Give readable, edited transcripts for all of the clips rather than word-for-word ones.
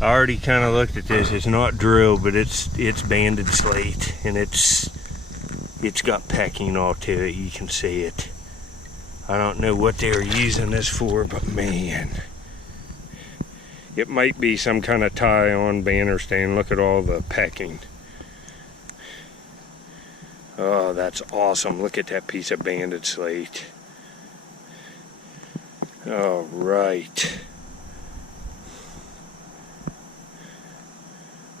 I already kind of looked at this. It's not drilled, but it's banded slate, and it's got pecking all to it. You can see it. I don't know what they were using this for, but man, it might be some kind of tie-on banner stand. Look at all the pecking. Oh, that's awesome. Look at that piece of banded slate. All right.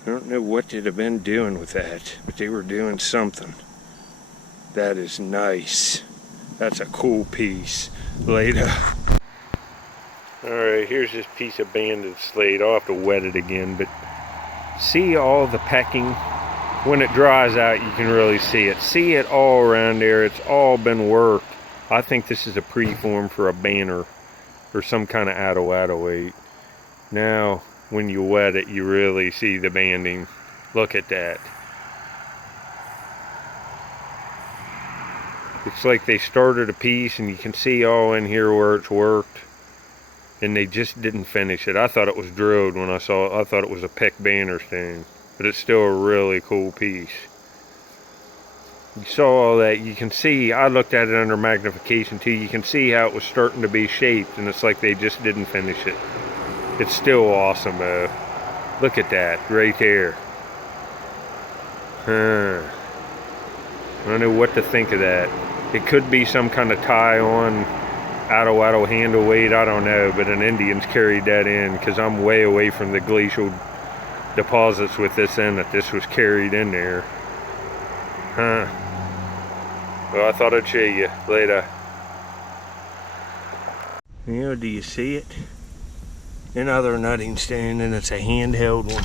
I don't know what they'd have been doing with that, but they were doing something. That is nice. That's a cool piece. Later. Alright, here's this piece of banded slate. I'll have to wet it again, but see all the pecking? When it dries out, you can really see it. See it all around there. It's all been worked. I think this is a preform for a banner or some kind of Arrowhead. Now, when you wet it, you really see the banding. Look at that. It's like they started a piece and you can see all in here where it's worked, and they just didn't finish it. I thought it was drilled when I saw it. I thought it was a peck banner stand, but it's still a really cool piece. You saw all that. You can see, I looked at it under magnification too. You can see how it was starting to be shaped, and it's like they just didn't finish it. It's still awesome though. Look at that right there. I don't know what to think of that. It could be some kind of tie-on Arrowhead handle weight, I don't know, but an Indian's carried that in, because I'm way away from the glacial deposits with this in it. This was carried in there. Well, I thought I'd show you later. You know, do you see it? Another nutting stone, and it's a handheld one.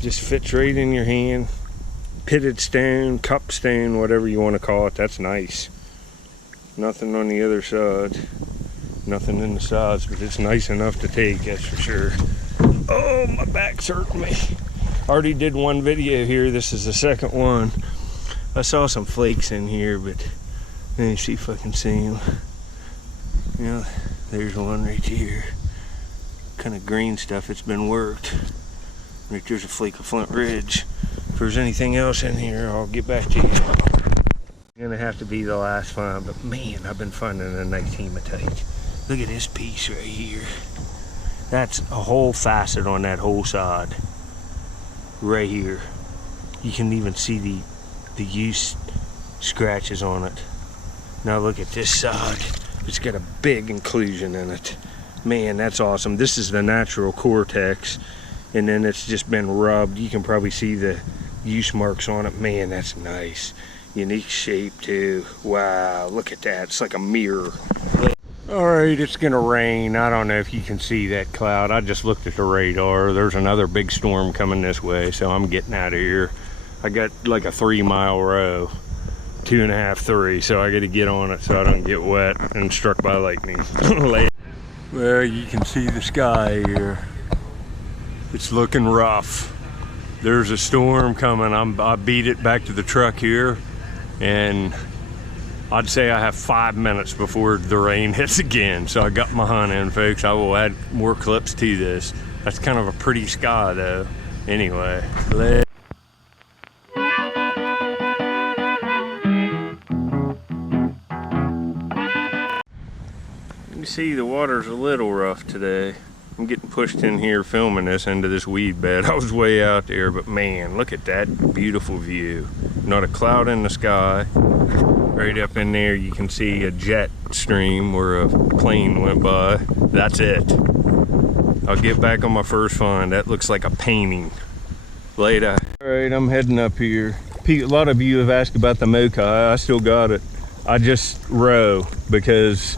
Just fits right in your hand. Pitted stone, cup stone, whatever you want to call it. That's nice. Nothing on the other side. Nothing in the sides, but it's nice enough to take, that's for sure. Oh, my back's hurting me. I already did one video here. This is the second one. I saw some flakes in here, but let me see if I can see them. Yeah, there's one right here. Kind of green stuff. It's been worked. Right there's a flake of Flint Ridge. If there's anything else in here, I'll get back to you. It's gonna have to be the last find, but man, I've been finding a nice hematite. Look at this piece right here. That's a whole facet on that whole side. Right here. You can even see the use scratches on it. Now look at this side. It's got a big inclusion in it. Man, that's awesome. This is the natural cortex, and then it's just been rubbed. You can probably see the use marks on it. Man, that's nice. Unique shape too. Wow, look at that. It's like a mirror. All right, it's gonna rain. I don't know if you can see that cloud. I just looked at the radar. There's another big storm coming this way, so I'm getting out of here. I got like a 3-mile row, 2.5, 3, so I got to get on it so I don't get wet and struck by lightning. Well, you can see the sky here. It's looking rough. There's a storm coming. I beat it back to the truck here, and I'd say I have 5 minutes before the rain hits again. So I got my hunt in, folks. I will add more clips to this. That's kind of a pretty sky though. Anyway, you see the water's a little rough today. I'm getting pushed in here filming this into this weed bed. I was way out there, but man, look at that beautiful view. Not a cloud in the sky. Right up in there you can see a jet stream where a plane went by. That's it. I'll get back on my first find. That looks like a painting. Later. Alright, I'm heading up here. A lot of you have asked about the Mokai. I still got it. I just row, because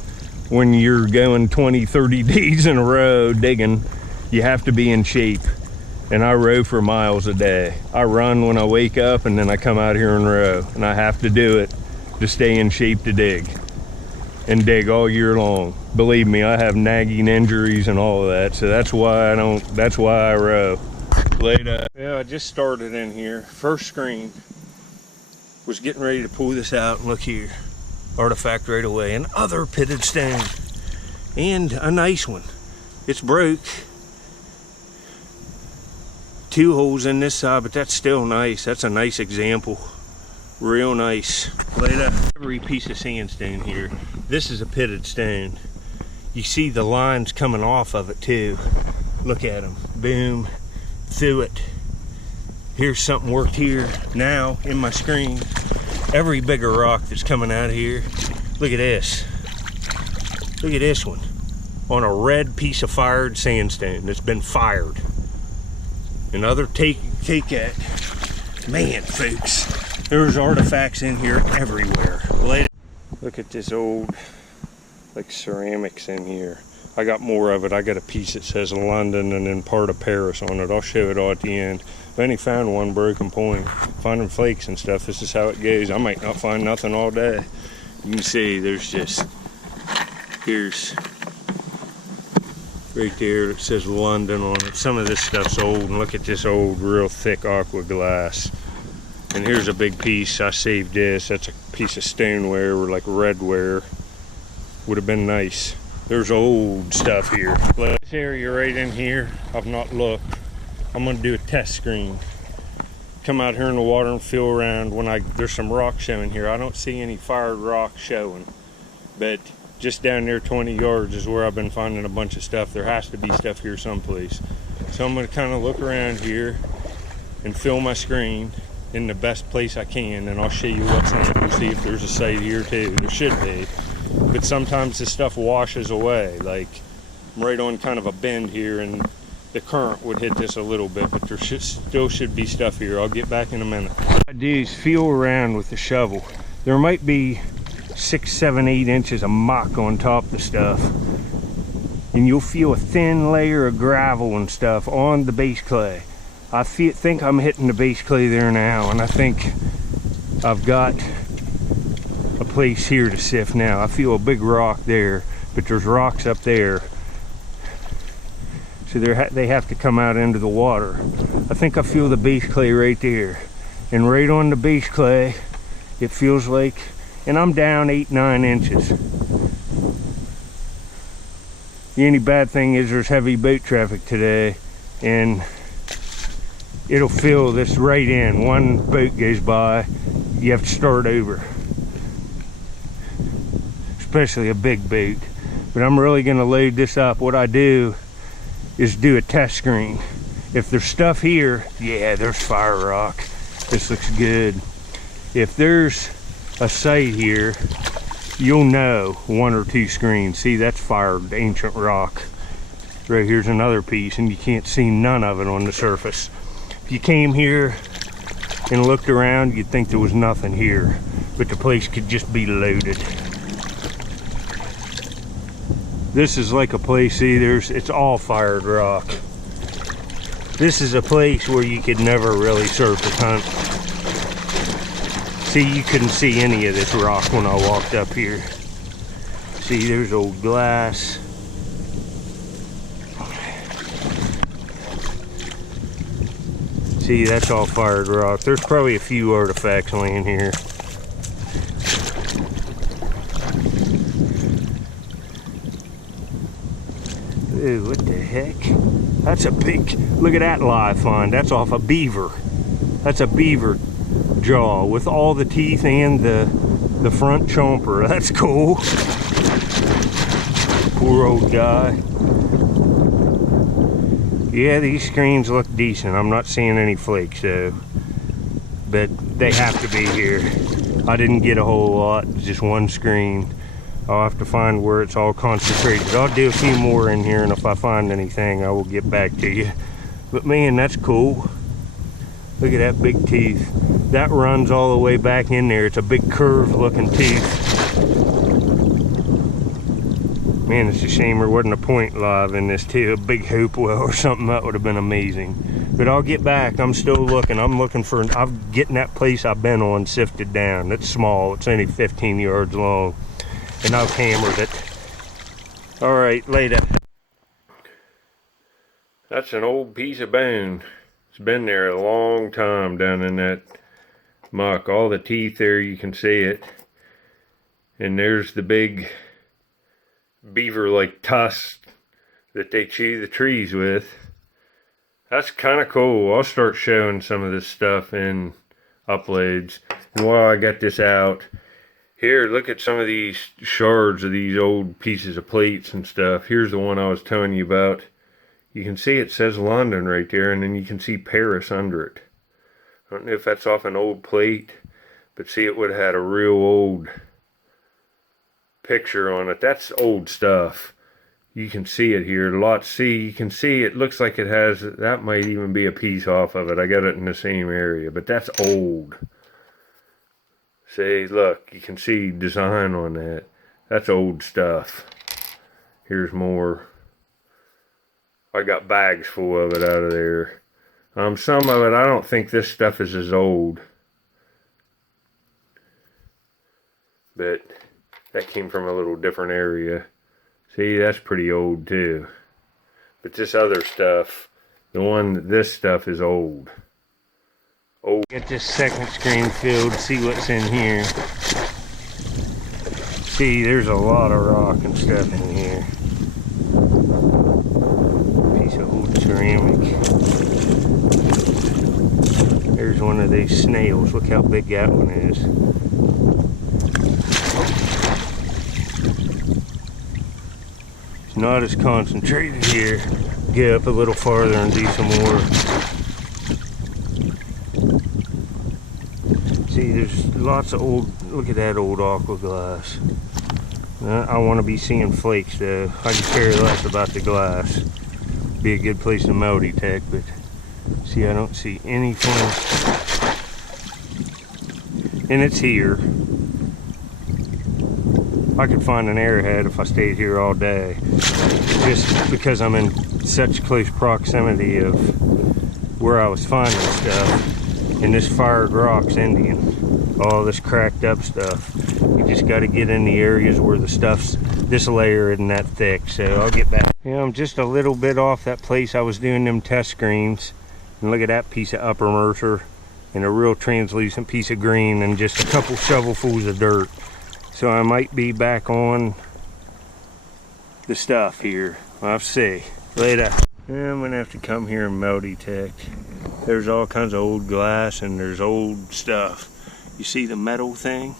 when you're going 20-30 days in a row digging, you have to be in shape, and I row for miles a day. I run when I wake up, and then I come out here and row, and I have to do it to stay in shape to dig, and dig all year long. Believe me, I have nagging injuries and all of that, so that's why I row. Later. Yeah, I just started in here. First screen. Was getting ready to pull this out, and look here. Artifact right away. Another pitted stone, and a nice one. It's broke. 2 holes in this side, but that's still nice. That's a nice example. Real nice. Later, every piece of sandstone here. This is a pitted stone. You see the lines coming off of it too. Look at them. Boom. Through it. Here's something worked here. Now, in my screen, every bigger rock that's coming out of here. Look at this. Look at this one. On a red piece of fired sandstone that's been fired. Another take at. Man, folks, there's artifacts in here everywhere. Look at this old, like, ceramics in here. I got more of it. I got a piece that says London and then part of Paris on it. I'll show it all at the end. I've only found one broken point. Finding flakes and stuff, this is how it goes. I might not find nothing all day. You can see there's just, here's right there, it says London on it. Some of this stuff's old, and look at this old, real thick aqua glass. And here's a big piece. I saved this. That's a piece of stoneware or like redware. Would have been nice. There's old stuff here. This area right in here, I've not looked. I'm gonna do a test screen. Come out here in the water and feel around. There's some rock showing here. I don't see any fired rock showing, but just down there 20 yards is where I've been finding a bunch of stuff. There has to be stuff here someplace. So I'm going to kind of look around here and fill my screen in the best place I can, and I'll show you what's in it and see if there's a site here too. There should be. But sometimes this stuff washes away. Like, I'm right on kind of a bend here, and the current would hit this a little bit, but there still should be stuff here. I'll get back in a minute. What I do is feel around with the shovel. There might be 6, 7, 8 inches of muck on top of the stuff, and you'll feel a thin layer of gravel and stuff on the base clay. I think I'm hitting the base clay there now, and I think I've got a place here to sift now. I feel a big rock there, but there's rocks up there, so they have to come out into the water. I think I feel the base clay right there, and right on the base clay it feels like, and I'm down 8, 9 inches. The only bad thing is there's heavy boat traffic today, and it'll fill this right in. One boat goes by, you have to start over. Especially a big boat. But I'm really gonna load this up. What I do is do a test screen. If there's stuff here, yeah, there's fire rock. This looks good. If there's a site here, you'll know 1 or 2 screens. See, that's fired ancient rock. Right here's another piece, and you can't see none of it on the surface. If you came here and looked around, you'd think there was nothing here, but the place could just be loaded. This is like a place, see, it's all fired rock. This is a place where you could never really surface hunt. See, you couldn't see any of this rock when I walked up here. See, there's old glass. See, that's all fired rock. There's probably a few artifacts laying here. Ooh, what the heck? That's a big, look at that live find. That's off a beaver. That's a beaver jaw with all the teeth and the front chomper. That's cool. Poor old guy. Yeah, these screens look decent. I'm not seeing any flakes though, but they have to be here. I didn't get a whole lot, just one screen. I'll have to find where it's all concentrated. I'll do a few more in here, and if I find anything, I will get back to you. But man, that's cool. Look at that big tooth. That runs all the way back in there. It's a big curved looking tooth. Man, it's a shame there wasn't a point live in this too. A big hoop well or something, that would have been amazing. But I'll get back. I'm still looking. I'm getting that place I've been on sifted down. It's small. It's only 15 yards long. And I've hammered it. All right, later. That's an old piece of bone. It's been there a long time down in that muck. All the teeth there, you can see it. And there's the big beaver-like tusk that they chew the trees with. That's kind of cool. I'll start showing some of this stuff in uploads. And while I got this out, here, look at some of these shards of these old pieces of plates and stuff. Here's the one I was telling you about. You can see it says London right there, and then you can see Paris under it. I don't know if that's off an old plate, but see, it would have had a real old picture on it. That's old stuff. You can see it here. Lot C, you can see it looks like it has, that might even be a piece off of it. I got it in the same area, but that's old. See, look, you can see design on that. That's old stuff. Here's more. I got bags full of it out of there. Some of it, I don't think this stuff is as old. But that came from a little different area. See, that's pretty old too. But this other stuff, this stuff is old. Get this second screen filled, see what's in here. See, there's a lot of rock and stuff in here. Piece of old ceramic. There's one of these snails. Look how big that one is. It's not as concentrated here. Get up a little farther and do some more. See, there's lots of old, look at that old aqua glass. I want to be seeing flakes though. I can care less about the glass. Be a good place to melt detect, but see, I don't see any flakes. And it's here. I could find an Arrowhead if I stayed here all day. Just because I'm in such close proximity of where I was finding stuff. And this fired rock's Indian. All this cracked up stuff. You just got to get in the areas where the stuff's, this layer isn't that thick. So I'll get back. Yeah, I'm just a little bit off that place I was doing them test screens. And look at that piece of upper Mercer. And a real translucent piece of green and just a couple shovelfuls of dirt. So I might be back on the stuff here. I'll see. Later. Yeah, I'm gonna have to come here and melt detect. There's all kinds of old glass and there's old stuff. You see the metal thing?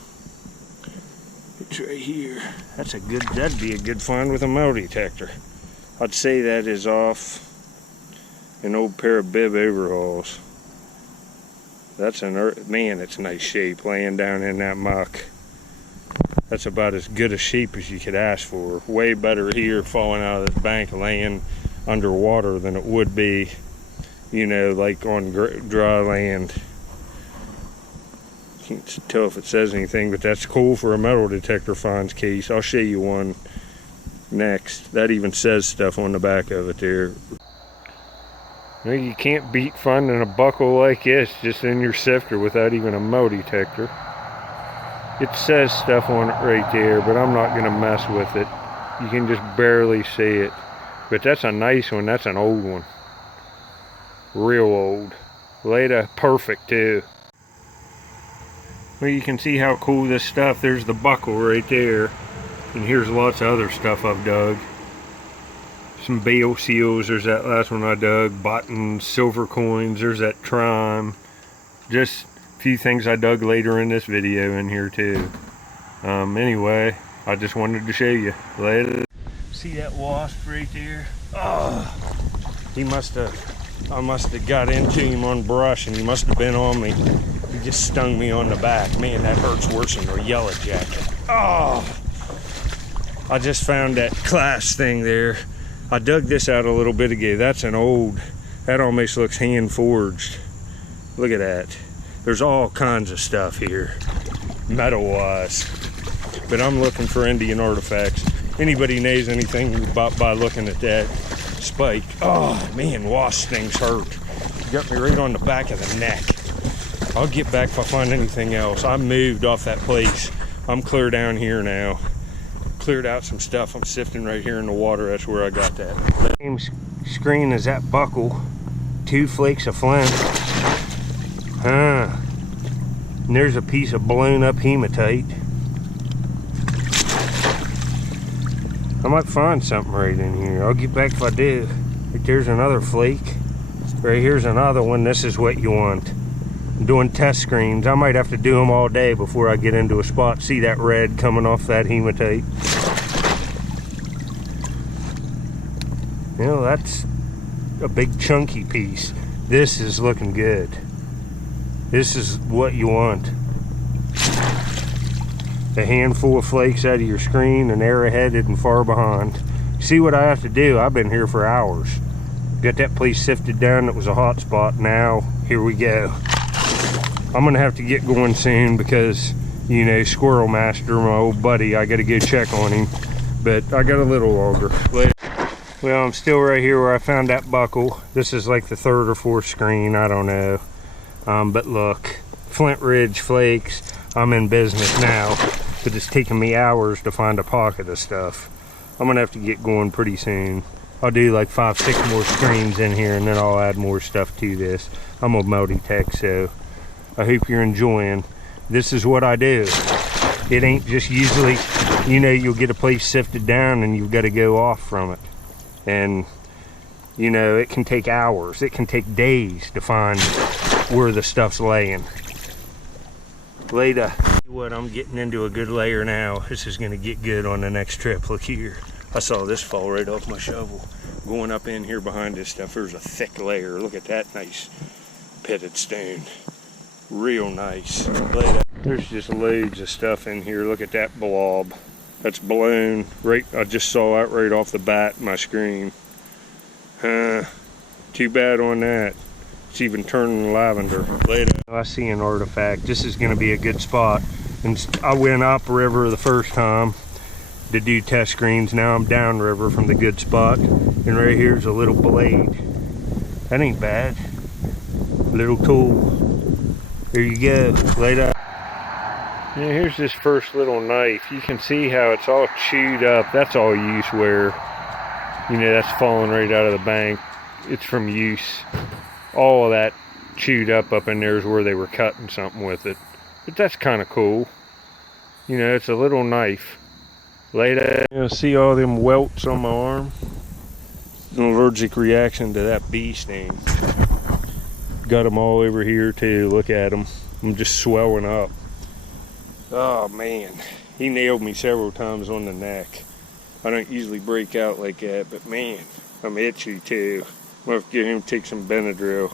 It's right here. That'd be a good find with a metal detector. I'd say that is off an old pair of bib overhauls. That's man, it's a nice shape laying down in that muck. That's about as good a shape as you could ask for. Way better here falling out of this bank laying underwater than it would be, you know, like on dry land. Can't tell if it says anything, but that's cool for a metal detector finds case. I'll show you one next. That even says stuff on the back of it there. You can't beat finding a buckle like this just in your sifter without even a metal detector. It says stuff on it right there, but I'm not gonna mess with it. You can just barely see it. But that's a nice one. That's an old one. Real old. Later, perfect too. Well, you can see how cool this stuff. There's the buckle right there. And here's lots of other stuff I've dug. Some bale seals. There's that last one I dug. Buttons, silver coins. There's that trime. Just a few things I dug later in this video in here too. Anyway, I just wanted to show you. Later. See that wasp right there? Oh, I must have got into him on brush and he must have been on me. He just stung me on the back. Man, that hurts worse than a yellow jacket. Oh, I just found that class thing there. I dug this out a little bit ago. That's an old, that almost looks hand forged. Look at that. There's all kinds of stuff here, metal wise. But I'm looking for Indian artifacts. Anybody knows anything by looking at that spike? Oh man, wasp stings hurt. Got me right on the back of the neck. I'll get back if I find anything else. I moved off that place. I'm clear down here now. Cleared out some stuff. I'm sifting right here in the water. That's where I got that. Same screen as that buckle. 2 flakes of flint. And there's a piece of blown up hematite. I might find something right in here. I'll get back if I do. Right there's another flake. Right here's another one. This is what you want. I'm doing test screens. I might have to do them all day before I get into a spot. See that red coming off that hematite? You know, that's a big chunky piece. This is looking good. This is what you want. A handful of flakes out of your screen, and arrowhead and far behind. See what I have to do? I've been here for hours. Got that place sifted down. It was a hot spot. Now here we go. I'm gonna have to get going soon because, you know, Squirrel Master, my old buddy, I gotta go check on him. But I got a little longer. Well, I'm still right here where I found that buckle. This is like the third or fourth screen, I don't know. But look, Flint Ridge flakes. I'm in business now, but it's taking me hours to find a pocket of stuff. I'm gonna have to get going pretty soon. I'll do like 5-6 more screens in here, and then I'll add more stuff to this. I'm a multi-tech, so I hope you're enjoying. This is what I do. It ain't just usually, you know, you'll get a place sifted down and you've got to go off from it. And, you know, it can take hours. It can take days to find where the stuff's laying. Later. What, I'm getting into a good layer now. This is gonna get good on the next trip. Look here. I saw this fall right off my shovel. Going up in here behind this stuff, there's a thick layer. Look at that nice pitted stone. Real nice. Later. There's just loads of stuff in here. Look at that blob. That's blown right. I just saw that right off the bat in my screen. Too bad on that. It's even turning lavender. Later. I see an artifact. This is going to be a good spot. And I went upriver the first time to do test screens. Now I'm downriver from the good spot. And right here's a little blade. That ain't bad. Little tool. There you go. Later. Yeah, here's this first little knife. You can see how it's all chewed up. That's all use wear. You know, that's falling right out of the bank. It's from use. All of that chewed up in there is where they were cutting something with it. But that's kind of cool. You know, it's a little knife. Later. You know, see all them welts on my arm? An allergic reaction to that bee sting. Got them all over here too. Look at them. I'm just swelling up. Oh man, he nailed me several times on the neck. I don't usually break out like that, but man, I'm itchy too. I'm gonna have to get him to take some Benadryl.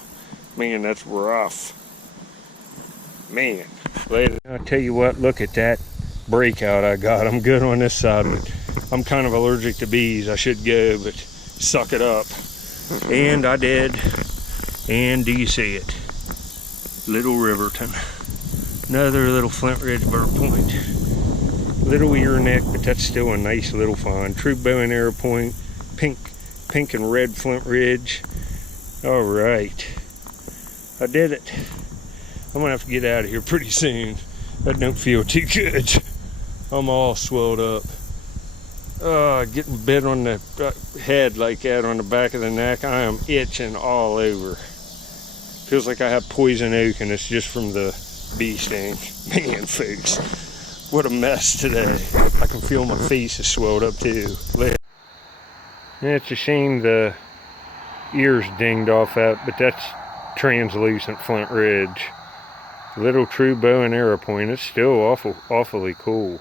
Man, that's rough. Man, later. I'll tell you what, look at that breakout I got. I'm good on this side, but I'm kind of allergic to bees. I should go, but suck it up. And I did. And do you see it? Little Riverton. Another little Flint Ridge burr point. Little ear neck, but that's still a nice little find. True bow and arrow point. Pink and red Flint Ridge. All right. I did it. I'm gonna have to get out of here pretty soon. That don't feel too good. I'm all swelled up. Getting bit on the head like that on the back of the neck. I am itching all over. Feels like I have poison oak and it's just from the bee sting. Man, folks, what a mess today. I can feel my face is swelled up too. Yeah, it's a shame the ears dinged off that, but that's translucent Flint Ridge. Little true bow and arrow point. It's still awfully cool.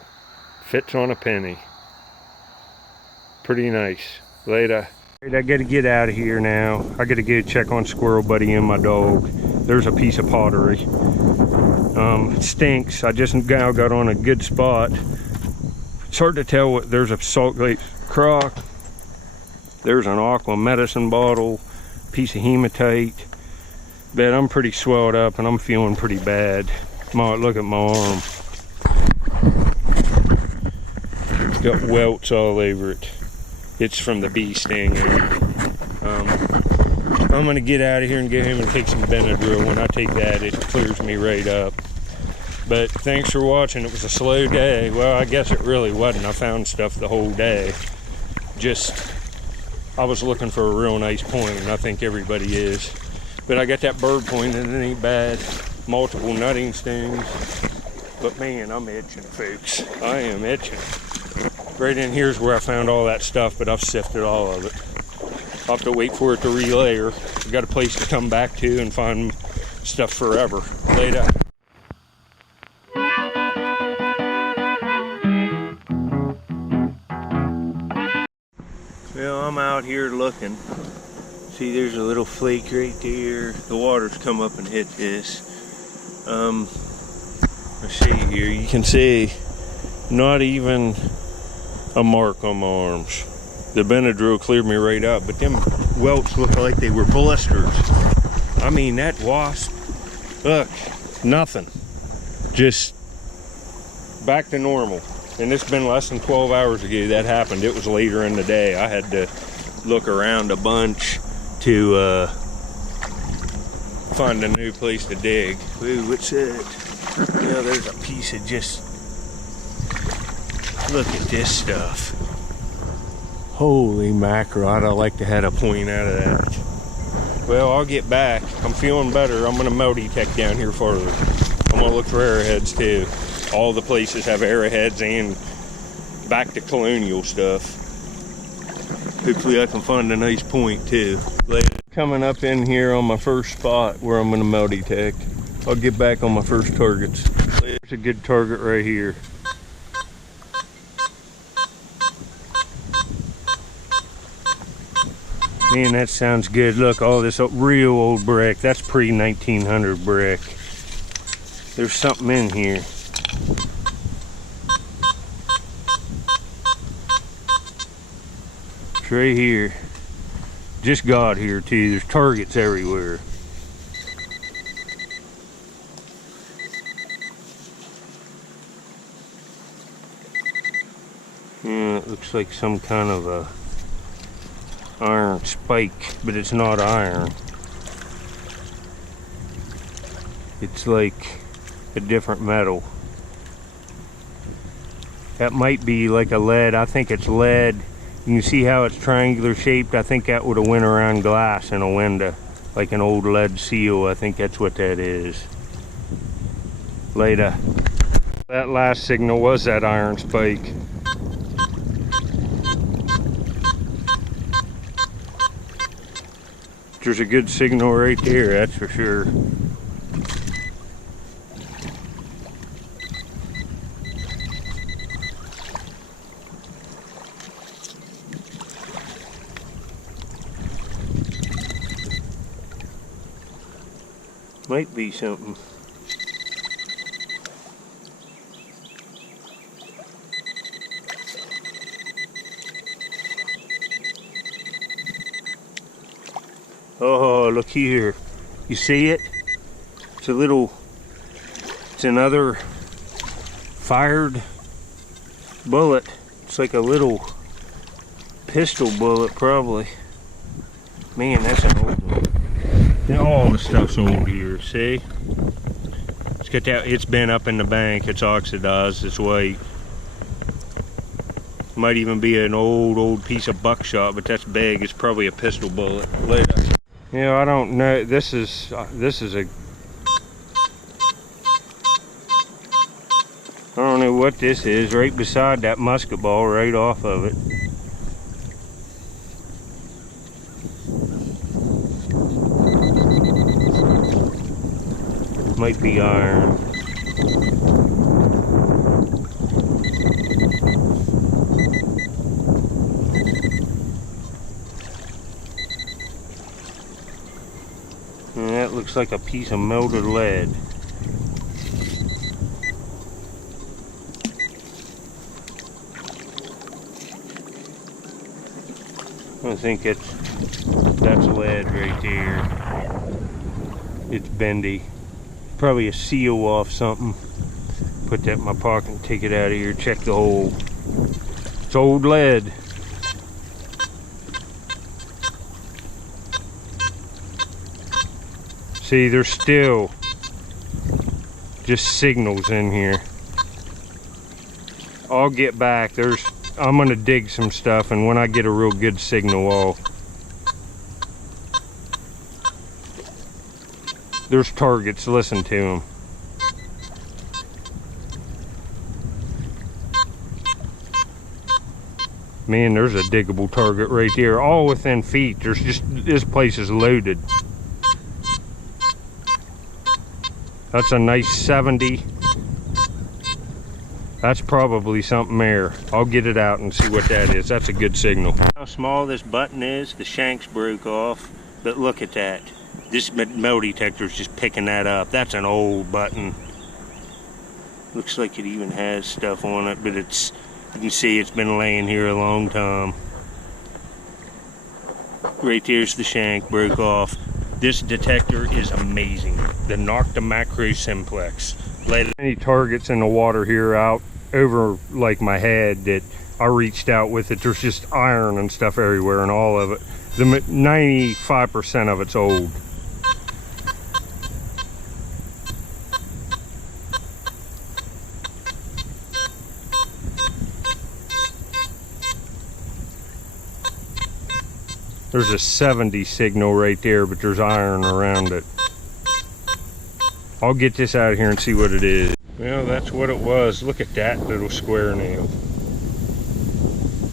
Fits on a penny. Pretty nice. Later. I gotta get out of here now. I gotta go check on Squirrel Buddy and my dog. There's a piece of pottery. It stinks. I just now got on a good spot. It's hard to tell what. There's a Salt Lake crock. There's an aqua medicine bottle, piece of hematite. But I'm pretty swelled up and I'm feeling pretty bad. Look at my arm. It's got welts all over it. It's from the bee sting. I'm gonna get out of here and go home and take some Benadryl. When I take that, it clears me right up. But thanks for watching. It was a slow day. Well, I guess it really wasn't. I found stuff the whole day. I was looking for a real nice point, and I think everybody is. But I got that bird point, and it ain't bad. Multiple nutting stones. But man, I'm itching, folks. I am itching. Right in here's where I found all that stuff, but I've sifted all of it. I'll have to wait for it to relayer. We've got a place to come back to and find stuff forever. Later. Well, I'm out here looking. See, there's a little flake right there. The water's come up and hit this. Let's see here. You can see not even a mark on my arms. The Benadryl cleared me right up, but them welts look like they were blisters. I mean, that wasp, look, nothing. Just back to normal. And it's been less than 12 hours ago that happened. It was later in the day. I had to look around a bunch to find a new place to dig. Ooh, what's that? Yeah, there's a piece of just, look at this stuff. Holy mackerel, I'd like to have a point out of that. Well, I'll get back. I'm feeling better. I'm gonna multi-tech down here further. I'm gonna look for arrowheads too. All the places have arrowheads and back to colonial stuff. Hopefully I can find a nice point too. Later. Coming up in here on my first spot where I'm gonna multi-tech. I'll get back on my first targets. There's a good target right here. Man, that sounds good. Look, all this real old brick. That's pre-1900 brick. There's something in here. It's right here. Just got here too. There's targets everywhere. Yeah, it looks like some kind of a iron spike, but it's not iron. It's like a different metal. That might be like a lead. I think it's lead. You can see how it's triangular shaped. I think that would have went around glass in a window, like an old lead seal. I think that's what that is. Later. That last signal was that iron spike. There's a good signal right there, that's for sure. Might be something. Oh, look here. You see it? It's a little, it's another fired bullet. It's like a little pistol bullet, probably. Man, that's an old one. All the stuff's old here, see? It's got that, it's been up in the bank, it's oxidized, it's white. Might even be an old piece of buckshot, but that's big. It's probably a pistol bullet. Later. You know, I don't know. This is a. I don't know what this is. Right beside that musket ball, right off of it. Might be iron. And that looks like a piece of melted lead. I think that's lead right there. It's bendy. Probably a seal off something. Put that in my pocket and take it out of here. Check the hole. It's old lead. See, there's still just signals in here. I'll get back. I'm gonna dig some stuff, and when I get a real good signal, there's targets. Listen to them. Man, there's a diggable target right there, all within feet. There's just, this place is loaded. That's a nice 70. That's probably something there. I'll get it out and see what that is. That's a good signal. How small this button is, the shanks broke off, but look at that. This metal detector's just picking that up. That's an old button. Looks like it even has stuff on it, but it's, you can see it's been laying here a long time. Right there's the shank, broke off. This detector is amazing. The Nocta Macro Simplex. Laid any targets in the water here out over like my head that I reached out with it. There's just iron and stuff everywhere, and all of it. The 95% of it's old. There's a 70 signal right there, but there's iron around it. I'll get this out of here and see what it is. Well, that's what it was. Look at that little square nail.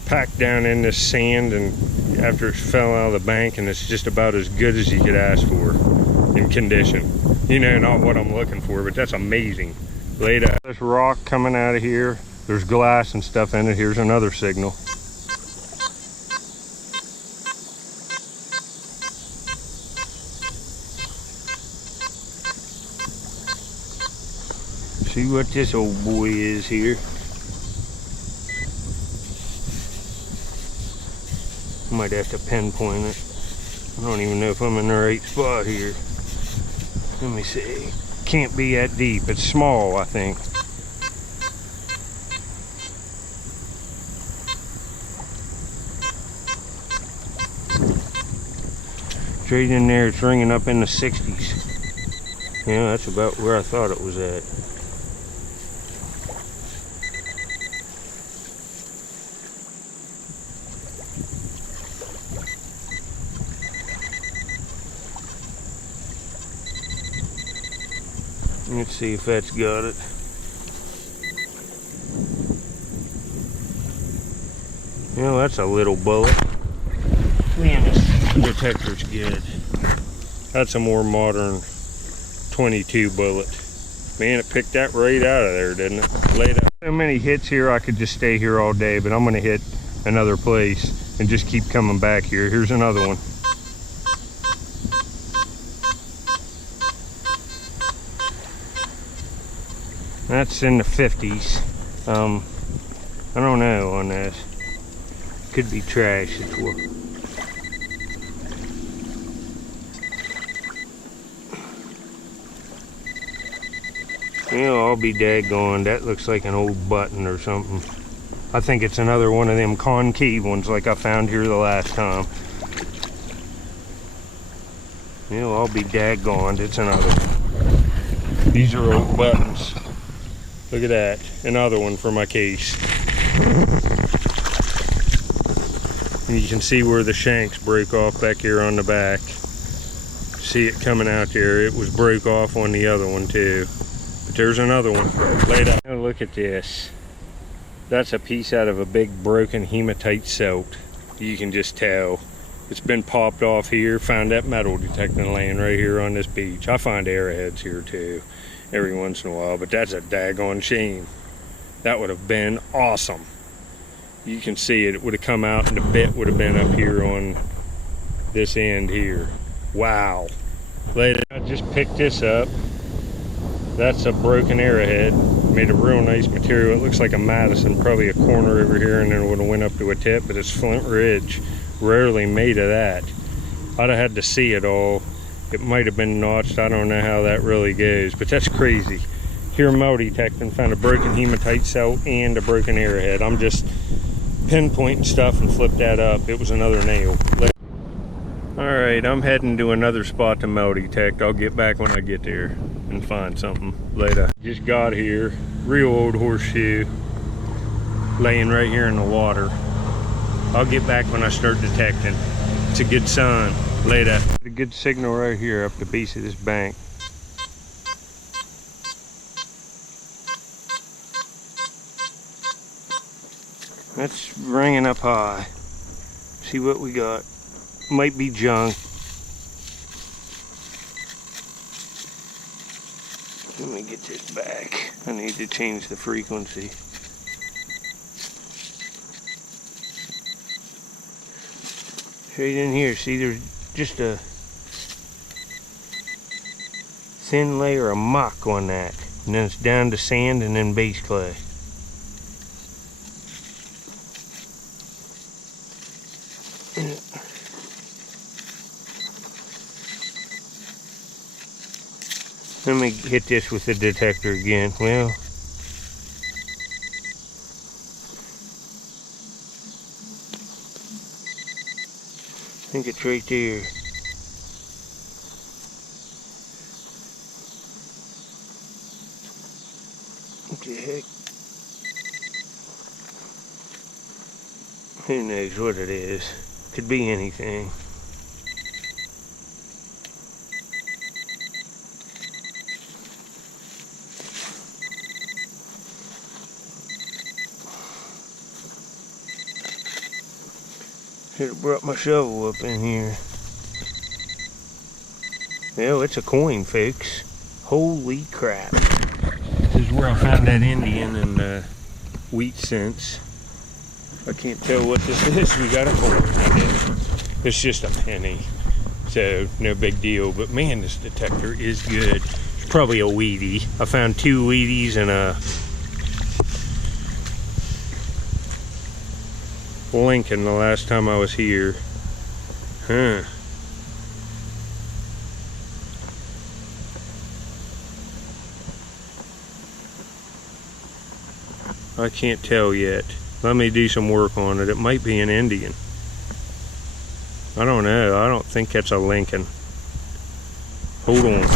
Packed down in this sand, and after it fell out of the bank, and it's just about as good as you could ask for in condition. You know, not what I'm looking for, but that's amazing. Laid out. This rock coming out of here, there's glass and stuff in it. Here's another signal. See what this old boy is here. Might have to pinpoint it. I don't even know if I'm in the right spot here. Let me see. Can't be that deep. It's small, I think. Straight in there, it's ringing up in the 60s. Yeah, that's about where I thought it was at. Let's see if that's got it. Yeah, that's a little bullet. Man, this detector's good. That's a more modern 22 bullet. Man, it picked that right out of there, didn't it? Laid out. So many hits here, I could just stay here all day, but I'm gonna hit another place and just keep coming back here. Here's another one. That's in the 50s. I don't know on this. Could be trash as well. You know, I'll be daggone. That looks like an old button or something. I think it's another one of them concave ones like I found here the last time. You know, I'll be daggone. It's another one. These are old buttons. Look at that, another one for my case. And you can see where the shanks break off back here on the back. See it coming out there. It was broke off on the other one too. But there's another one laid out. Now look at this. That's a piece out of a big broken hematite silt. You can just tell. It's been popped off here. Found that metal detecting laying right here on this beach. I find arrowheads here too every once in a while, but that's a daggone shame. That would have been awesome. You can see it would have come out and the bit would have been up here on this end here. Wow. Later, I just picked this up. That's a broken arrowhead. Made of real nice material. It looks like a Madison, probably a corner over here, and then it would have went up to a tip, but it's flint ridge. Rarely made of that. I'd have had to see it all. It might have been notched. I don't know how that really goes, but that's crazy. Here, metal detecting, found a broken hematite cell and a broken arrowhead. I'm just pinpointing stuff and flipped that up. It was another nail. All right, I'm heading to another spot to metal detect. I'll get back when I get there and find something later. Just got here, real old horseshoe, laying right here in the water. I'll get back when I start detecting. It's a good sign. Later. A good signal right here up the base of this bank. That's ringing up high. See what we got. Might be junk. Let me get this back. I need to change the frequency. Right in here, see there's just a thin layer of muck on that. And then it's down to sand and then base clay. Let me hit this with the detector again. Well, I think it's right there. What the heck? Who knows what it is? Could be anything. Should have brought my shovel up in here. Well, it's a coin, folks. Holy crap. This is where I found that Indian and wheat cents. I can't tell what this is. We got a coin. It's just a penny. So, no big deal. But man, this detector is good. It's probably a Wheatie. I found 2 Wheaties and a Lincoln the last time I was here. Huh. I can't tell yet. Let me do some work on it. It might be an Indian. I don't know. I don't think that's a Lincoln. Hold on.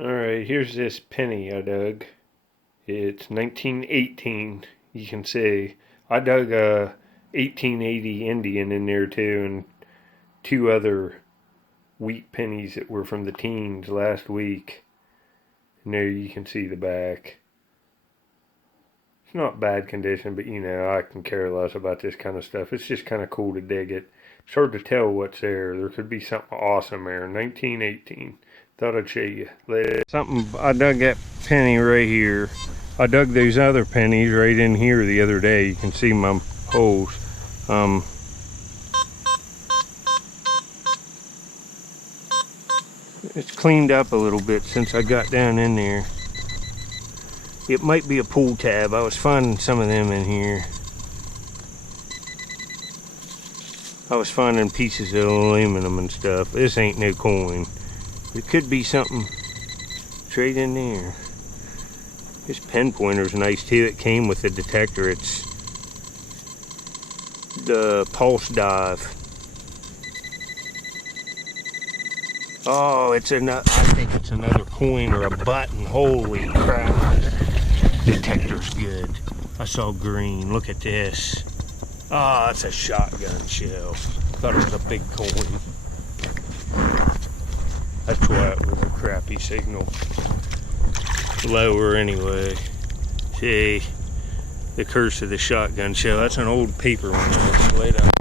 Alright, here's this penny I dug. It's 1918. You can see I dug a 1880 Indian in there too, and 2 other wheat pennies that were from the teens last week. And there you can see the back. It's not bad condition, but you know, I can care less about this kind of stuff. It's just kind of cool to dig it. It's hard to tell what's there. There could be something awesome there. 1918. Thought I'd show you later. Something, I dug that penny right here. I dug those other pennies right in here the other day. You can see my holes. It's cleaned up a little bit since I got down in there. It might be a pull tab. I was finding some of them in here. I was finding pieces of aluminum and stuff. This ain't no coin. It could be something straight in there. This pen pointer's nice too. It came with the detector. It's the pulse dive. Oh, it's another. I think it's another coin or a button. Holy crap! Detector's good. I saw green. Look at this. Oh, it's a shotgun shell. Thought it was a big coin. That's why it was a crappy signal. Lower anyway. See, the curse of the shotgun shell. That's an old paper one. It's laid out.